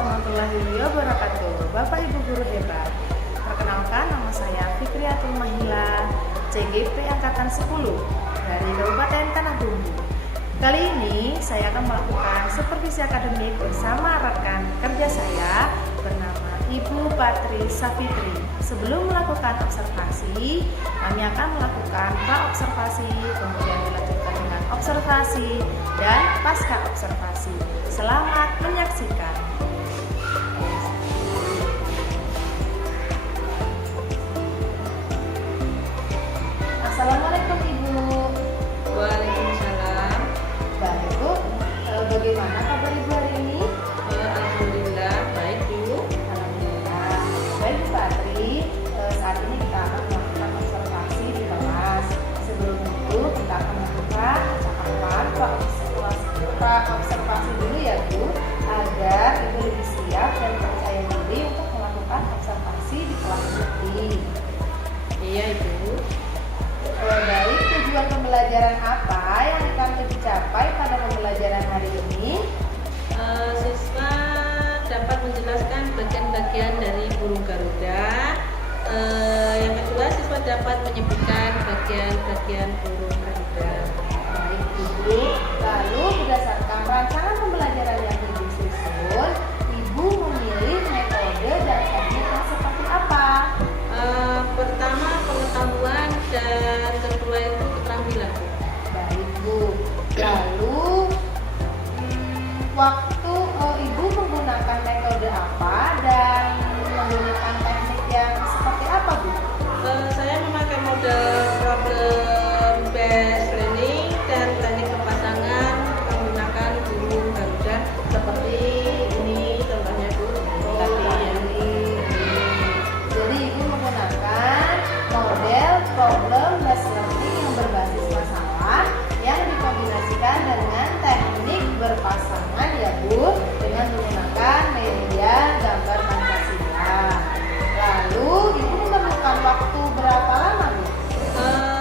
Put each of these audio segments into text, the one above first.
warahmatullahi wabarakatuh. Bapak Ibu guru hebat. Perkenalkan, nama saya Fikriatul Mahila, CGP angkatan 10 dari Kabupaten Tanah Bumbu. Kali ini saya akan melakukan supervisi akademik bersama rekan kerja saya bernama Ibu Patri Safitri. Sebelum melakukan observasi, kami akan melakukan pra-observasi, kemudian dilanjutkan dengan observasi dan pasca observasi. Selamat menyaksikan. Assalamualaikum Ibu. Waalaikumsalam. Baik Bu, bagaimana kabar Ibu hari ini? Alhamdulillah baik Bu. Alhamdulillah. Baik Bu Patri, saat ini kita akan melakukan observasi di kelas. Sebelum itu kita akan melakukan percakapan pra-observasi dulu ya Bu, agar Ibu lebih siap dan percaya diri untuk melakukan observasi di kelas nanti. Iya Ibu. Baik, tujuan pembelajaran apa yang akan dicapai pada pembelajaran hari ini? Siswa dapat menjelaskan bagian-bagian dari burung Garuda. Yang kedua, siswa dapat menyebutkan bagian-bagian burung Garuda. Baik Ibu, lalu berdasarkan rancangan pembelajaran yang Ibu susun, Ibu memilih metode dan teknik yang seperti apa? Pertama pengetahuan dan kedua itu keterampilan. Baik Bu, lalu waktu Ibu menggunakan metode apa dan menggunakan teknik yang seperti apa Bu? Saya memakai model problem based learning dan teknik perpasangan menggunakan burung Garuda seperti ini contohnya Bu. Jadi Ibu menggunakan model problem based learning yang berbasis masalah yang dikombinasikan dengan teknik berpasangan ya Bu, dengan menggunakan media gambar Pancasila. Lalu Ibu memerlukan waktu berapa lama Bu?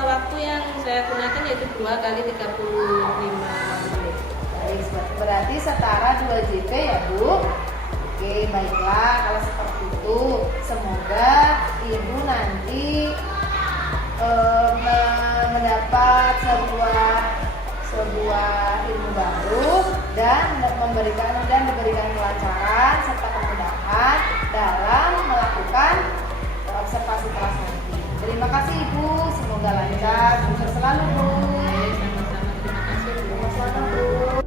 Waktu yang saya gunakan yaitu 2 kali 35 menit. Baik, berarti setara 2 JP ya Bu. Oke, baiklah kalau seperti itu. Semoga Ibu nanti mendapat sebuah ilmu baru dan diberikan kelancaran serta kemudahan dalam melakukan observasi kelas nanti. Terima kasih Ibu, semoga lancar, sukses selalu Bu. Sama-sama, terima kasih Bu. Sama-sama Bu.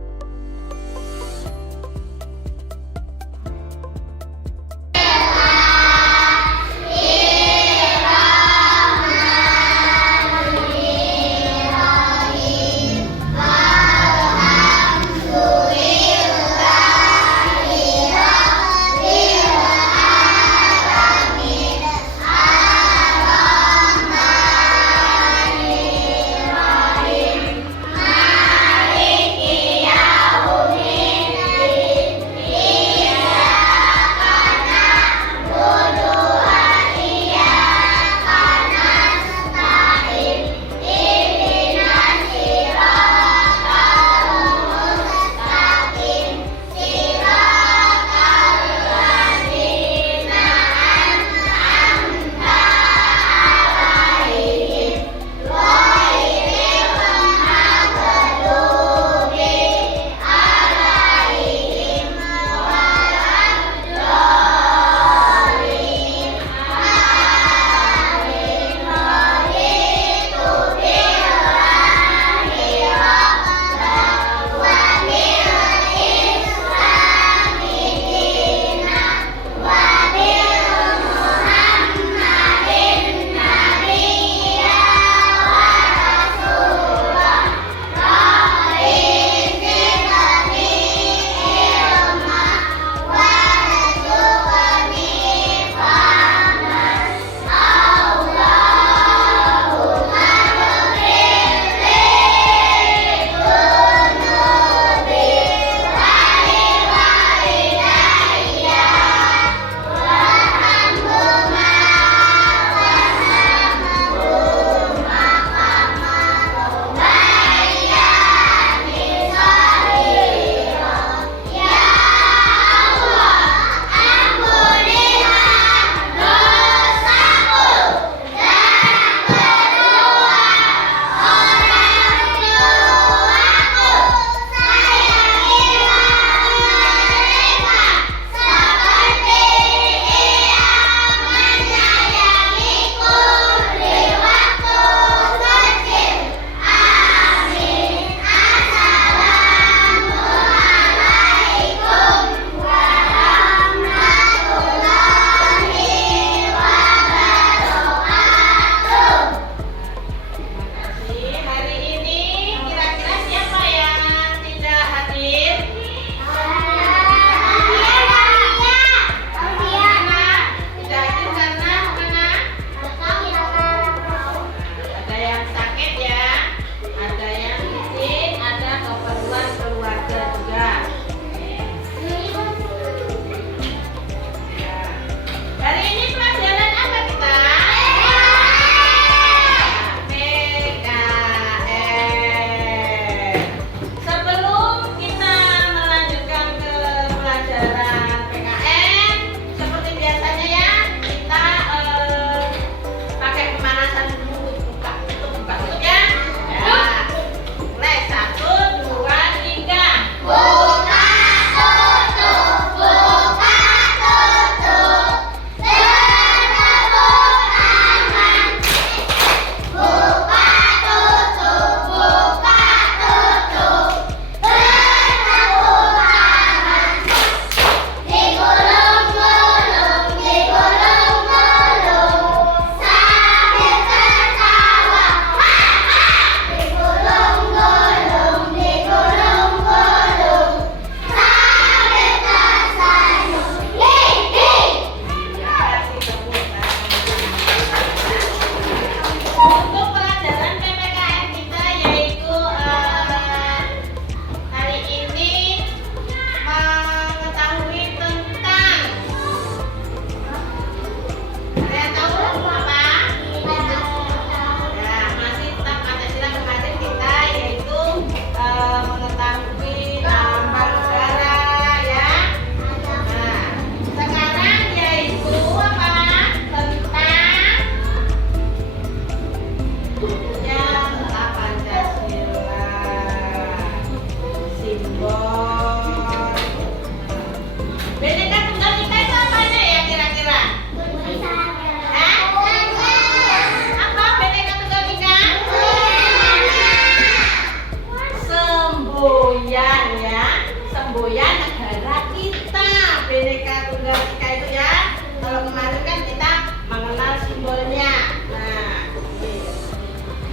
semboyan negara kita, Bhinneka Tunggal Ika itu ya. Kalau kemarin kan kita mengenal simbolnya. Nah, ini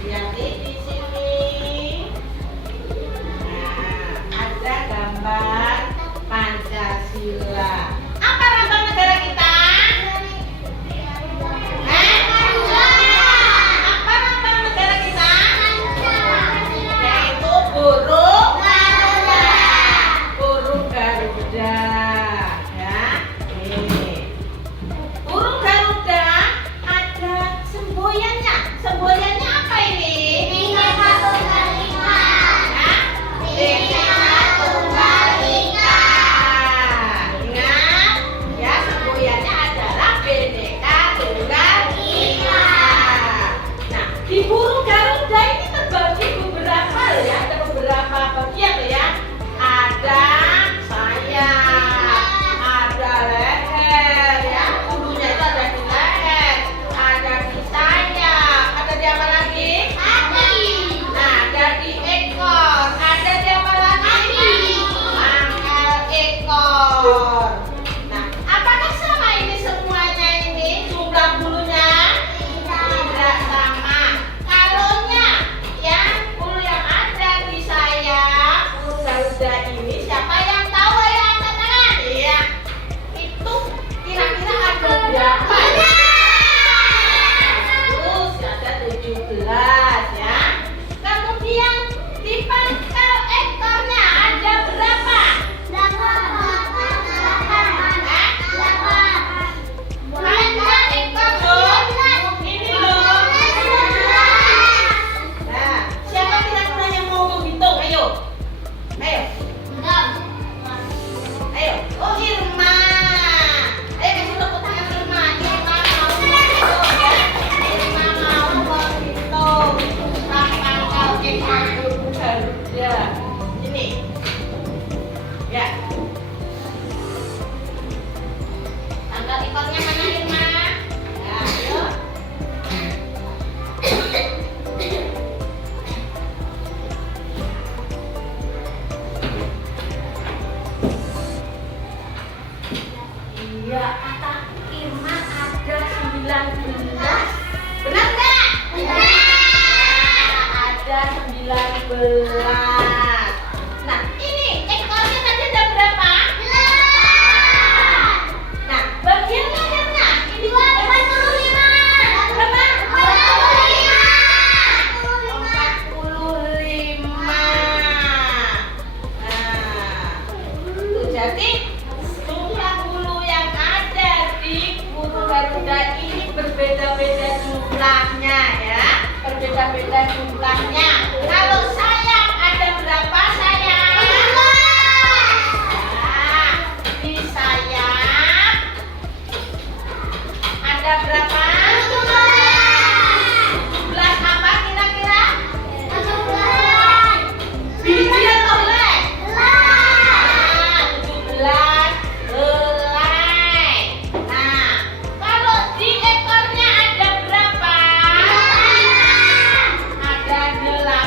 lihat di sini. Nah, ada gambar Pancasila. Apa lambang negara kita? Apa lambang negara kita? Yaitu burung Garuda. Ya, nih. Burung Garuda ada semboyannya. Semboyannya apa ini? Bhinneka Tunggal Ika. Bhinneka Tunggal Ika. Ingat, ya semboyannya adalah Bhinneka Tunggal Ika. Nah, di burung Garuda ini terbagi beberapa ya, ada beberapa bagian ya. Ada sayap, ada leher ya, bulunya itu ada di leher, ada di sayap, ada di apa lagi? Nah, ada di ekor, ada di apa lagi? Pangkal ekor. Nah, apakah sama ini semuanya ini jumlah bulunya? Tidak sama. Kalaunya ya bulu yang ada di sayap burung Garuda ini, siapa yang tahu? Ayo angkat tangan. Iya. Itu kira-kira ada berapa ya? Terus ada 17 ya. Kemudian di pangkal ekornya ada berapa? 8. Pangkal ekor loh. Ini loh. Nah, siapa kira-kira yang mau menghitung? Ayo. Ayo. Ayo. Oh, Irma. Ayo kasih tepuk tangan Irma. Irma mau menghitung ya. Irma mau menghitung pangkal ekor burung Garuda. Ini. Ya. Pangkal ekornya mana Irma? Ya, ayo. Iya, kata Irma ada 19. Benar nggak? Ada 19. Nah, ini ekornya tadi ada berapa? Nah, bagian lehernya ini 45. Berapa? 45. Nah, tuh jadi jumlah bulu yang ada di burung Garuda ini berbeda-beda jumlahnya ya, berbeda-beda jumlahnya. Kalau sayap ada berapa sayap? Nah, di sayap ada berapa? 17 apa kira-kira? Biji atau helai? Nah, 17 helai. Nah, kalau di ekornya ada berapa? Ada 8.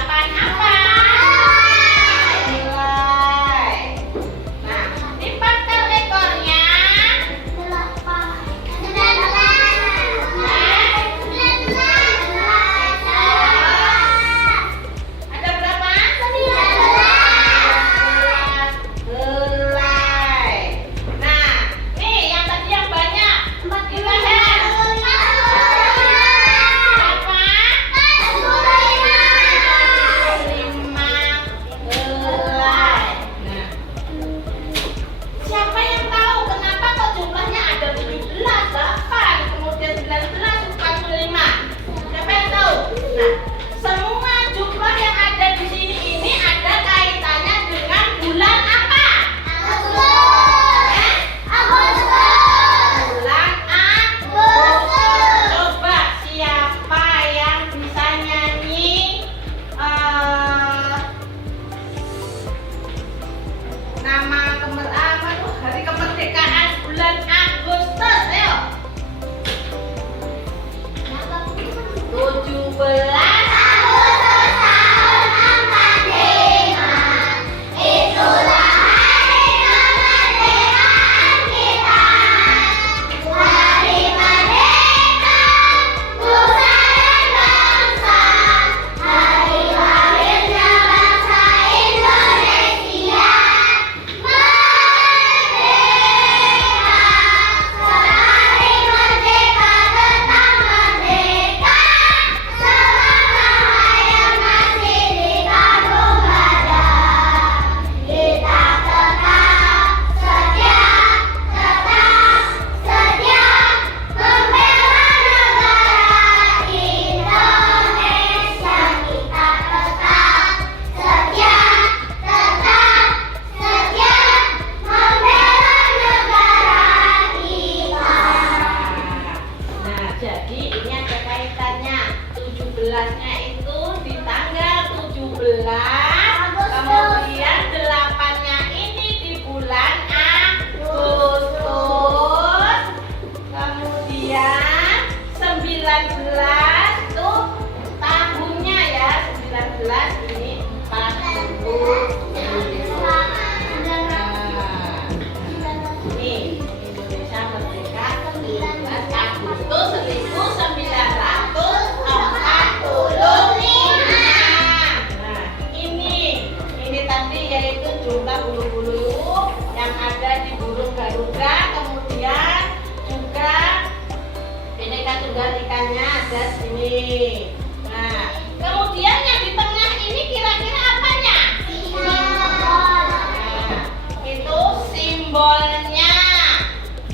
ada sini. Nah, kemudian yang di tengah ini kira-kira apanya? Nah, itu simbolnya.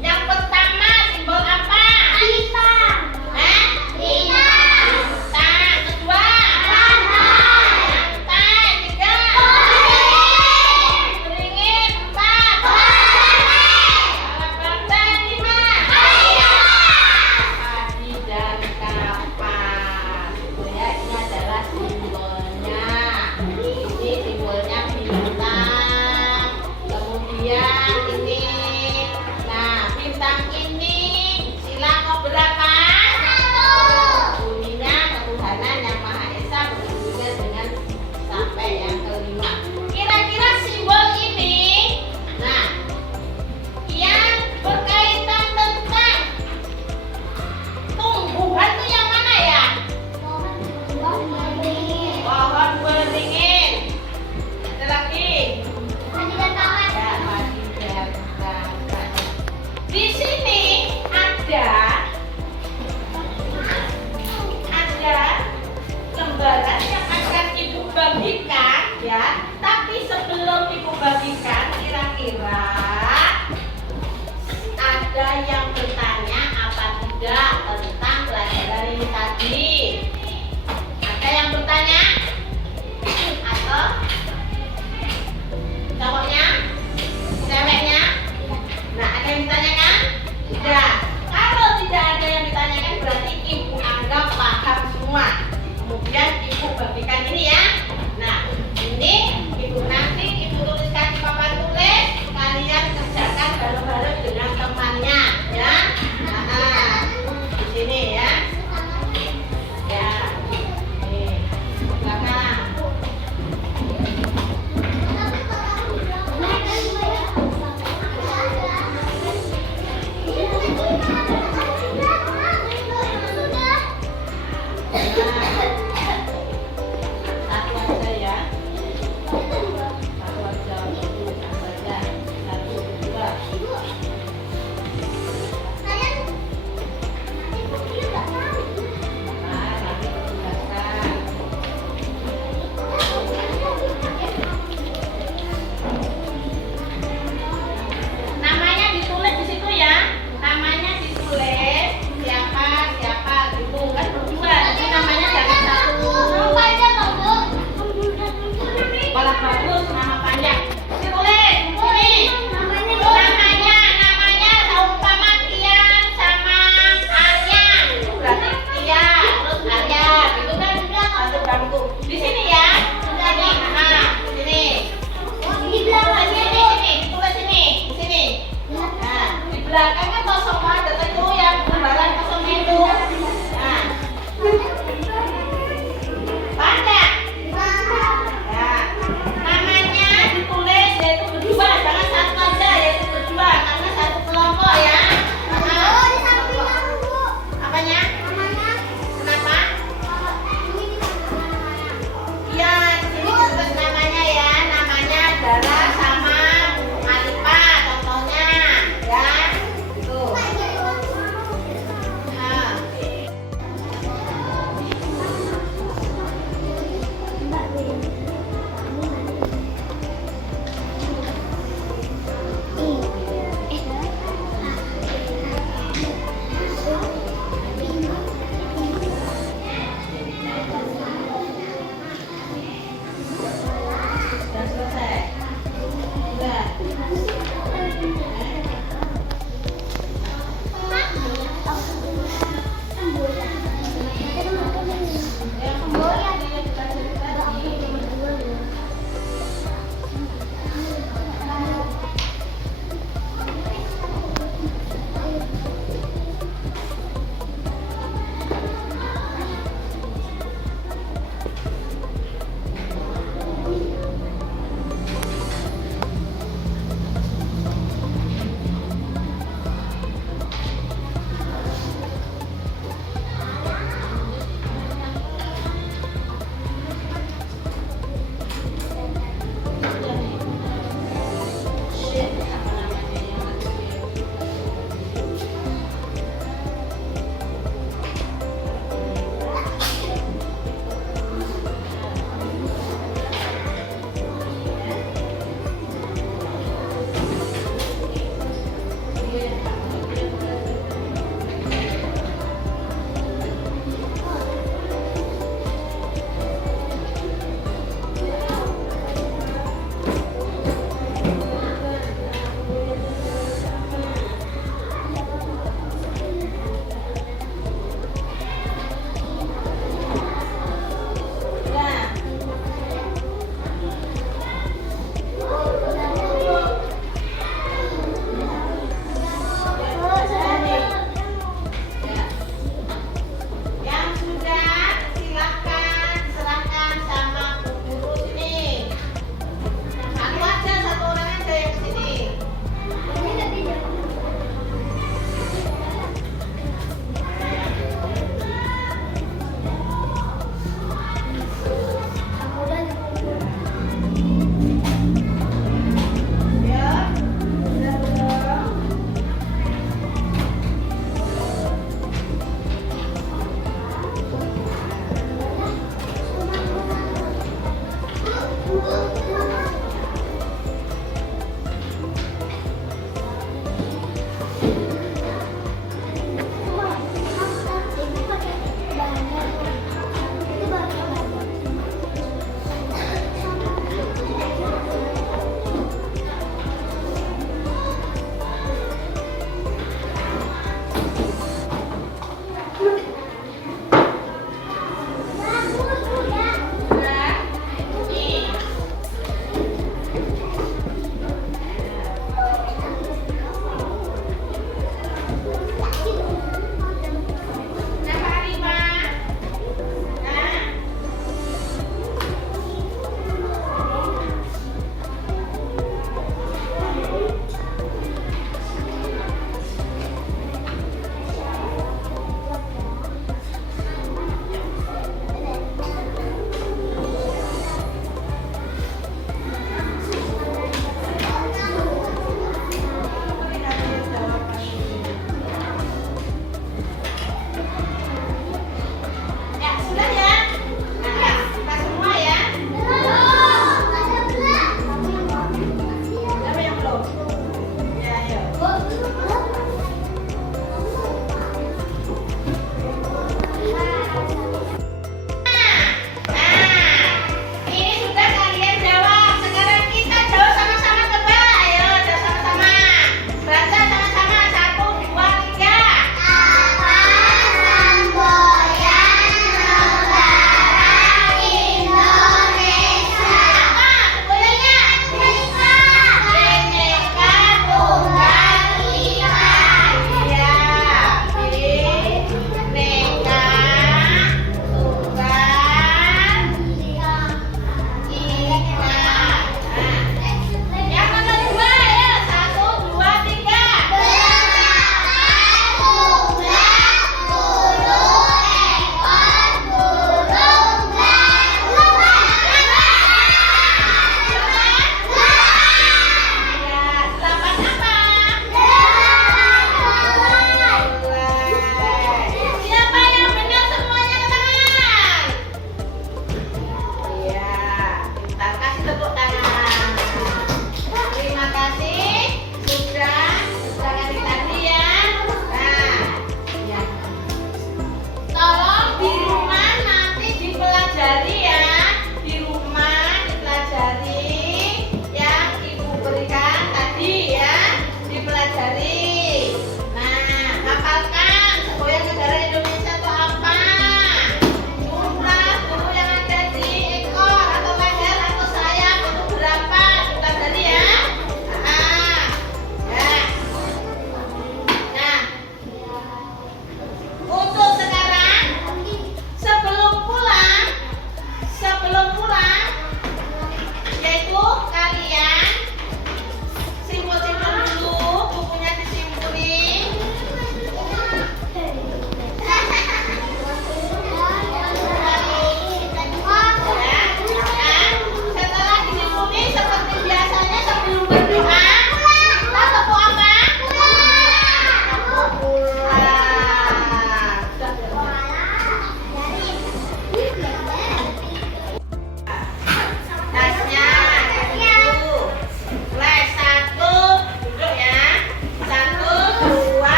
Yang pertama simbol apa? Bintang. Bintang. Kedua? Lantai. Tiga? Beringin. Empat? Lima? Padi dan kapas.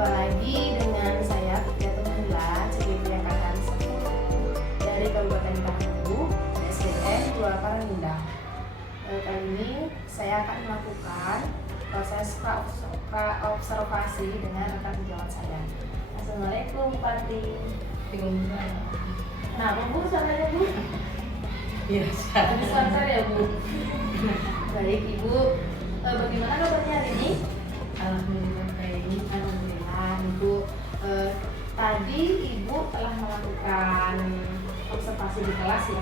Jumpa lagi dengan saya Fitriatul Mahila, CGP Angkatan 10 dari Kabupaten Tangguh, SDN 2 Parangindang. Kali ini saya akan melakukan proses observasi dengan rekan sejawat saya. Assalamualaikum Pati. Nah, Bu, suaranya Bu? Biasa. Suara ya Bu. Baik Ibu, bagaimana kabarnya hari ini? Alhamdulillah baik. Alhamdulillah Ibu. Tadi Ibu telah melakukan observasi di kelas ya.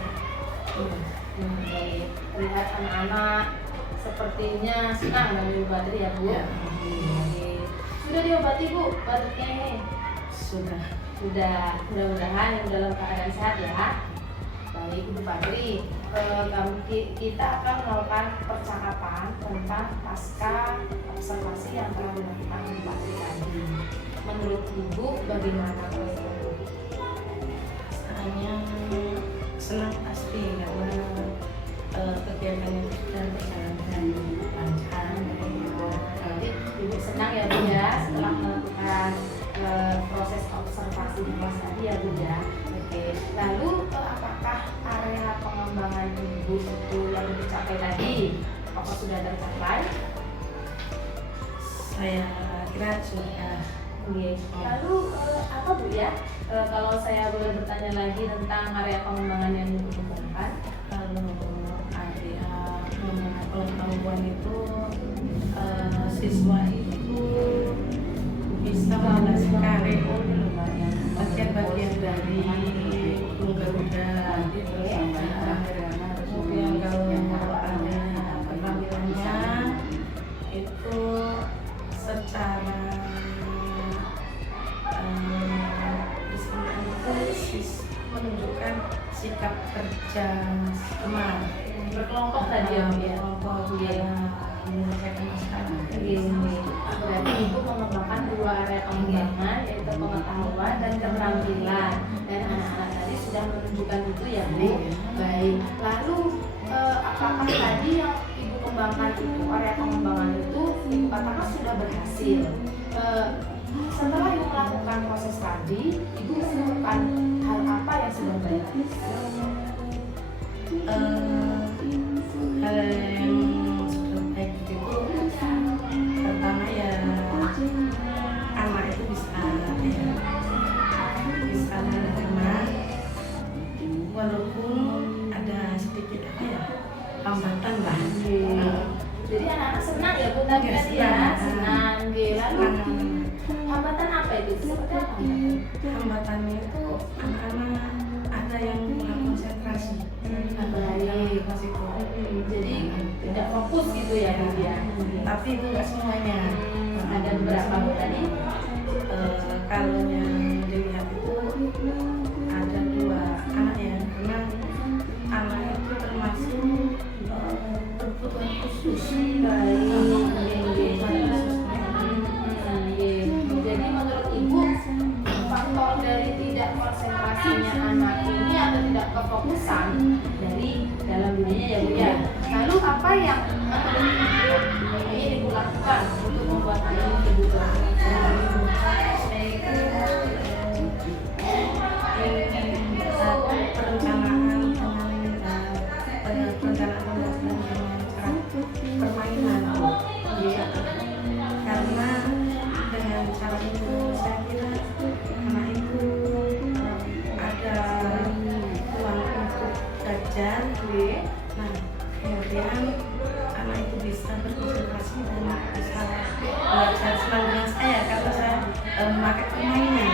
Baik. Terlihat anak-anak sepertinya senang dengan diobati ya Bu. Ya. Baik. Sudah diobati Bu batuknya ini? Sudah. Mudah-mudahan yang dalam keadaan sehat ya. Baik Ibu Fadri, kita akan melakukan percakapan tentang pasca observasi yang telah dilakukan Ibu Fadri tadi. Menurut Ibu bagaimana itu? Saya senang pasti karena kegiatan itu sudah berjalan dengan lancar. Jadi Ibu senang ya Bu ya setelah melakukan proses observasi di kelas tadi ya Bu ya. Oke. Lalu apakah area pengembangan Ibu itu yang dicapai tadi apakah sudah tercapai? Saya kira sudah. Oke. Lalu apa Bu ya? Kalau saya boleh bertanya lagi tentang area pengembangan yang Ibu kembangkan? Kalau area pengetahuan itu siswa itu bisa menjelaskan bagian-bagian dari Garuda. Kemudian kalau ada penampilannya itu secara menunjukkan sikap kerja sama Berkelompok tadi ya Bu ya? berkelompok menyelesaikan masalah. Berarti Ibu mengembangkan dua area pengembangan yaitu pengetahuan dan keterampilan, dan anak-anak tadi sudah menunjukkan itu ya Bu. Baik. Lalu apakah tadi yang Ibu kembangkan itu area pengembangan itu Ibu katakan sudah berhasil? Setelah Ibu melakukan proses tadi, Ibu menemukan hal apa yang sudah baik? Hal yang sudah baik itu pertama ya anak itu bisa menerima walaupun ada sedikit hambatan lah. Jadi anak-anak senang ya Bu tadi Ya, ya, senang. senang. Lalu hambatan apa itu? Seperti apa? Hambatannya itu anak-anak ada yang kurang konsentrasi. Baik. Jadi tidak fokus gitu ya Bu ya. Tapi itu nggak semuanya. Ada beberapa Bu tadi. Kalau yang dilihat itu ada dua anak ya, karena anak itu termasuk kebutuhan khusus. Jadi menurut Ibu faktor dari tidak konsentrasinya anak ini atau tidak kefokusan dari dalam dirinya ya Bu ya. Lalu apa yang menurut Ibu ingin Ibu lakukan untuk membuat anak ini kebutuhan? Permainan karena dengan cara itu saya kira anak itu ada ruang untuk belajar. Nah, kemudian anak itu bisa berkonsentrasi dan bisa belajar senang dengan saya karena saya memakai permainan.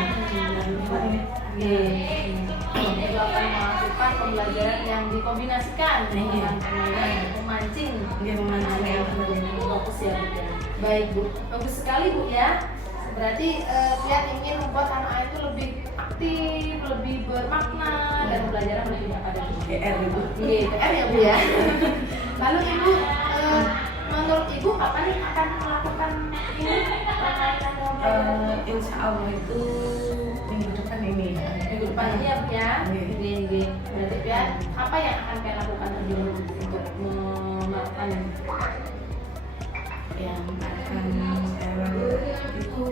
Ibu akan melakukan pembelajaran yang dikombinasikan dengan permainan memancing. Fokus ya Bu ya. Baik Bu, bagus sekali Bu ya. Berarti Pian ingin membuat anak itu lebih aktif, lebih bermakna dan pembelajaran lebih pada GR Ibu. PR ya Bu ya. Lalu Ibu, menurut Ibu kapan nih akan melakukan ini permainan? Insya Allah itu minggu depan ini. Minggu depan ini ya Bu ya. Iya. Berarti Pian, apa yang akan Pian lakukan lebih dulu untuk melakukan yang akan saya lakukan itu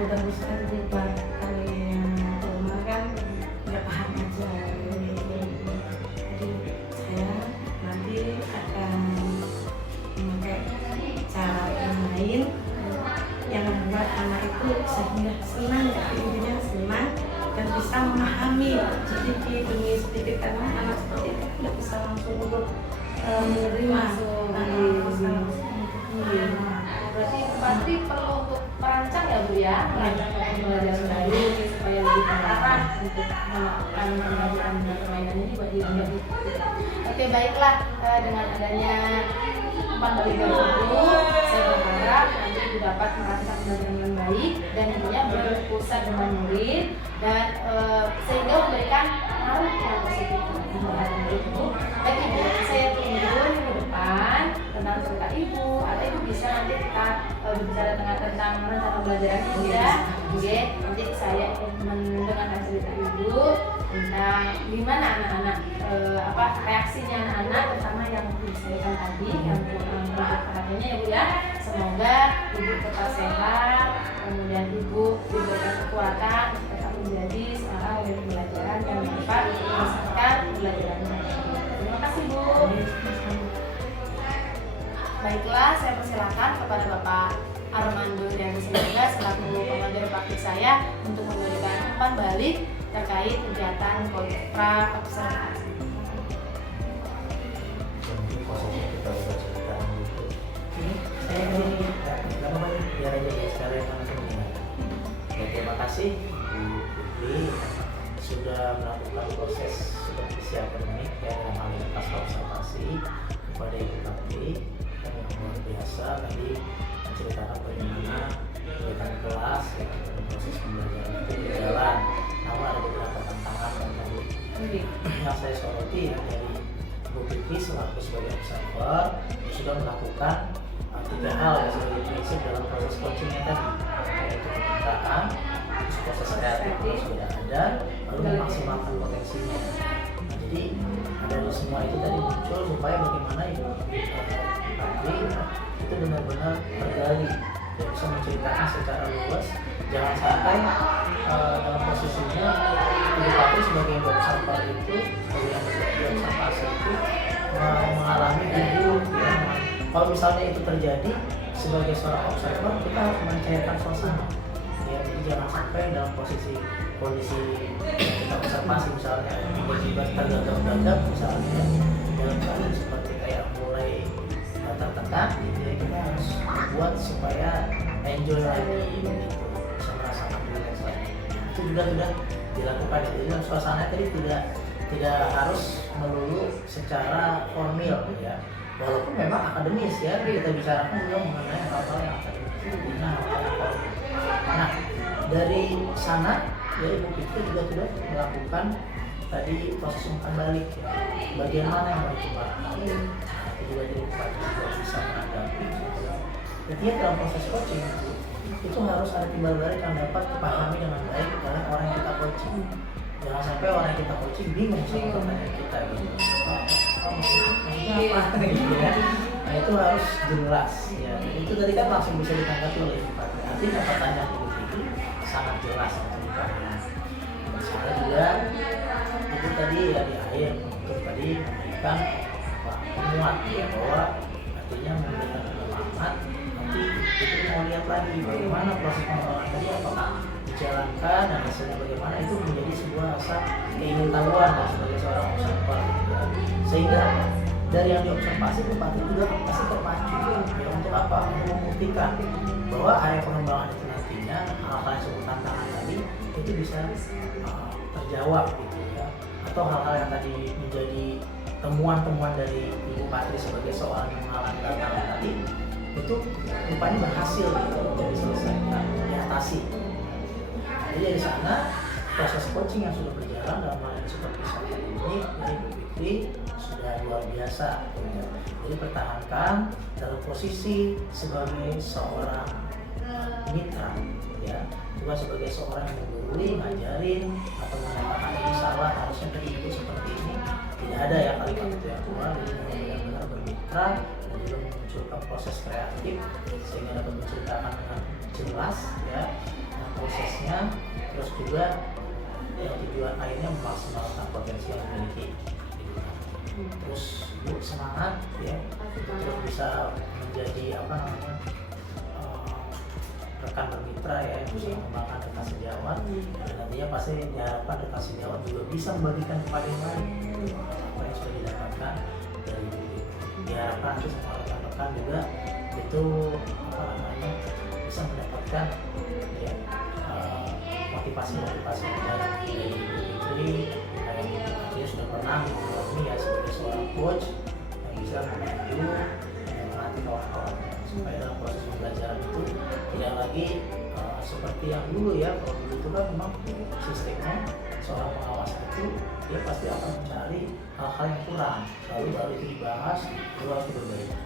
mudah-mudahan sih buat kalian rumah kan nggak paham aja. Jadi saya nanti akan memakai cara yang lain yang membuat anak itu sehingga senang, ya intinya senang dan bisa memahami sedikit demi sedikit, karena anak seperti itu tidak bisa langsung untuk menerima Berarti pasti perlu untuk merancang ya Bu ya, merancang pembelajaran baru supaya lebih terarah untuk melakukan pembelajaran permainan ini bagi anak. Oke, baiklah, dengan adanya umpan balik baru itu, saya berharap nanti Ibu dapat merancang pembelajaran dengan baik dan tentunya berpusat dengan murid dan sehingga memberikan pengaruh yang positif terhadap murid itu. Baik Ibu, saya tunggu minggu depan tentang cerita Ibu, atau Ibu bisa nanti kita berbicara tentang rencana pembelajaran Ibu ya. Oke, nanti saya mendengarkan cerita Ibu tentang gimana anak-anak reaksinya anak-anak, terutama yang disampaikan tadi yang perhatiannya ya Bu ya. Semoga Ibu tetap sehat, kemudian Ibu diberikan kekuatan tetap menjadi seorang yang pembelajaran yang dapat menyelesaikan pembelajarannya. Terima kasih Bu. Baiklah, saya persilakan kepada Bapak Armando dan Semoga selaku pengajar praktik saya untuk memberikan umpan balik terkait kegiatan kontra observasi. Terima kasih Bu Putri sudah melakukan proses supervisi akademik ya dalam hal ini pasca observasi kepada Ibu Putri yang luar biasa tadi menceritakan bagaimana kegiatan kelas ya, proses pembelajaran itu berjalan, namun ada beberapa tantangan dan tadi yang saya soroti ya dari Bu Putri selaku sebagai observer sudah melakukan 3 hal yang sebagai prinsip dalam proses coachingnya tadi, yaitu penciptaan, proses kreatif sudah ada, lalu memaksimalkan potensinya. Nah, jadi dari semua itu tadi muncul supaya bagaimana Ibu Putri itu benar-benar tergali dan bisa menceritakan secara luas, jangan sampai dalam posisinya Ibu Putri sebagai observer itu, sebagai yang observasi itu mengalami gugup ya. Kalau misalnya itu terjadi sebagai seorang observer, kita harus mencairkan suasana ya, jadi jangan sampai dalam kondisi kita observasi misalnya tiba-tiba tergagap-gagap misalnya dalam keadaan seperti kayak mulai tertekan gitu ya, kita harus buat supaya enjoy lagi begitu, bisa merasakan relax lagi. Itu juga sudah dilakukan, jadi dalam suasana tadi tidak harus melulu secara formil ya, walaupun memang akademis ya, kita bicarakan juga mengenai hal-hal yang akademis. Nah, dari sana ya Ibu Putri juga sudah melakukan tadi proses umpan balik ya. Bagian mana yang mau dikembangkan? Itu juga dari Ibu Putri juga bisa menanggapi. Ketika dalam proses coaching itu harus ada timbal balik yang dapat dipahami dengan baik oleh orang yang kita coaching. Jangan sampai orang yang kita coaching bingung sama pertanyaan kita gitu. Maksudnya apa gitu ya. Nah itu harus jelas ya. Itu tadi kan langsung bisa ditanggapi oleh Ibu Putri. Artinya pertanyaan Ibu Putri sangat jelas untuk dipahami. Misalnya juga itu tadi ya di akhir untuk tadi memberikan penguat ya, bahwa artinya memberikan penyemangat. Nanti itu mau lihat lagi bagaimana proses pengembangan tadi, apakah dijalankan dan hasilnya bagaimana, itu menjadi sebuah rasa keingintahuan ya, sebagai seorang observer gitu ya. Sehingga dari yang diobservasi Bu Putri juga pasti terpacu ya, untuk apa? Untuk membuktikan bahwa area pengembangan itu nantinya hal-hal yang sebut tantangan tadi itu bisa terjawab gitu ya, atau hal-hal yang tadi menjadi temuan-temuan dari Ibu Putri sebagai seorang yang mengalami tantangan tadi itu rupanya berhasil gitu untuk diselesaikan, diatasi. Jadi dari sana proses coaching yang sudah berjalan dalam hal ini seperti saat ini Ibu Putri sudah luar biasa gitu. Jadi pertahankan dalam posisi sebagai seorang mitra ya, bukan sebagai seorang yang menggurui, ngajarin atau mengatakan ini salah, harusnya tadi itu seperti ini. Tidak ada ya kalimat itu yang keluar. Jadi benar-benar bermitra dan juga memunculkan proses kreatif sehingga dapat menceritakan dengan jelas ya tugasnya, terus juga yang tujuan akhirnya memaksimalkan potensi yang dimiliki. Terus Bu semangat ya, terus bisa menjadi apa namanya rekan bermitra ya yang bisa mengembangkan rekan sejawat, dan nantinya pasti diharapkan rekan sejawat juga bisa membagikan kepada yang lain apa yang sudah didapatkan dari BPP. Diharapkan nanti semua rekan-rekan juga itu apa namanya bisa mendapatkan ya motivasi-motivasi yang baik dari BPP. Dia sudah pernah ini ya sebagai seorang coach yang bisa membantu melatih kawan-kawannya supaya dalam proses pembelajaran itu tidak lagi seperti yang dulu ya. Kalau dulu itu kan memang sistemnya seorang pengawas itu dia pasti akan mencari hal-hal yang kurang, lalu baru itu dibahas, lalu harus berbeda.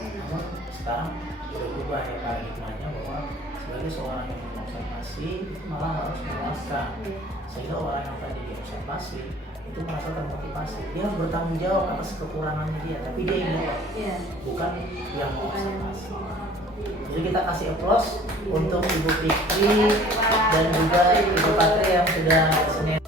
Namun sekarang sudah berubah ya paradigmanya, bahwa sebagai seorang yang mengobservasi itu malah harus memuaskan, sehingga orang yang tadi diobservasi itu merasa termotivasi. Dia harus bertanggung jawab atas kekurangannya dia, tapi dia yang jawab, bukan yang mengobservasi. Jadi kita kasih applause untuk Ibu Fikri dan juga Ibu Patri yang sudah senior